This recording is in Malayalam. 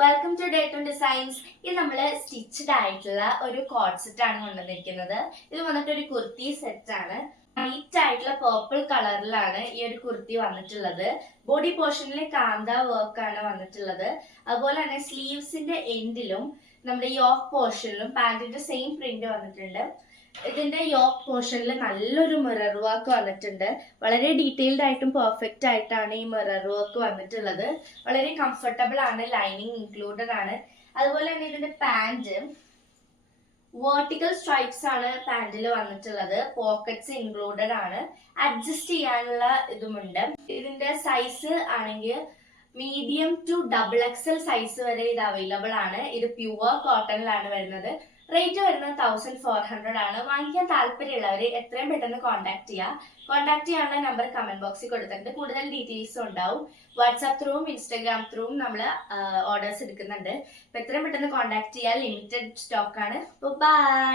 Welcome to ഡേറ്റൺ designs. ഇത് നമ്മൾ സ്റ്റിച്ച്ഡ് ആയിട്ടുള്ള ഒരു കോഡ് സെറ്റ് ആണ് കൊണ്ടുവന്നിരിക്കുന്നത്. ഇത് വന്നിട്ട് ഒരു കുർത്തി സെറ്റ് ആണ്. വൈറ്റ് ആയിട്ടുള്ള പേർപ്പിൾ കളറിലാണ് ഈ ഒരു കുർത്തി വന്നിട്ടുള്ളത്. ബോഡി പോർഷനിൽ കാന്ത വർക്ക് ആണ് വന്നിട്ടുള്ളത്. അതുപോലെ തന്നെ സ്ലീവ്സിന്റെ എൻഡിലും നമ്മുടെ യോക്ക് പോർഷനിലും പാന്റിന്റെ സെയിം പ്രിന്റ് വന്നിട്ടുണ്ട്. ഇതിന്റെ യോക്ക് പോർഷനിൽ നല്ലൊരു മിറർ വർക്ക് വന്നിട്ടുണ്ട്. വളരെ ഡീറ്റെയിൽഡ് ആയിട്ടും പെർഫെക്റ്റ് ആയിട്ടാണ് ഈ മിറർ വർക്ക് വന്നിട്ടുള്ളത്. വളരെ കംഫർട്ടബിൾ ആണ്, ലൈനിങ് ഇൻക്ലൂഡഡ് ആണ്. അതുപോലെ തന്നെ ഇതിന്റെ പാന്റ് വേർട്ടിക്കൽ സ്ട്രൈപ്സ് ആണ് പാന്റിൽ വന്നിട്ടുള്ളത്. പോക്കറ്റ്സ് ഇൻക്ലൂഡഡ് ആണ്. അഡ്ജസ്റ്റ് ചെയ്യാനുള്ള ഇതുമുണ്ട്. ഇതിന്റെ സൈസ് ആണെങ്കിൽ medium to double XL size വരെ ഇത് അവൈലബിൾ ആണ്. ഇത് പ്യുവർ കോട്ടണിലാണ് വരുന്നത്. റേറ്റ് വരുന്നത് 1400 ആണ്. വാങ്ങിക്കാൻ താല്പര്യമുള്ളവർ എത്രയും പെട്ടെന്ന് കോൺടാക്ട് ചെയ്യുക. കോൺടാക്ട് ചെയ്യാനുള്ള നമ്പർ കമന്റ് ബോക്സിൽ കൊടുത്തിട്ടുണ്ട്. കൂടുതൽ ഡീറ്റെയിൽസും ഉണ്ടാവും. വാട്സാപ്പ് ത്രൂവും ഇൻസ്റ്റാഗ്രാം ത്രൂവും നമ്മൾ ഓർഡേഴ്സ് എടുക്കുന്നുണ്ട്. അപ്പൊ എത്രയും പെട്ടെന്ന് കോൺടാക്ട് ചെയ്യുക. ലിമിറ്റഡ് സ്റ്റോക്ക് ആണ്. ബൈ.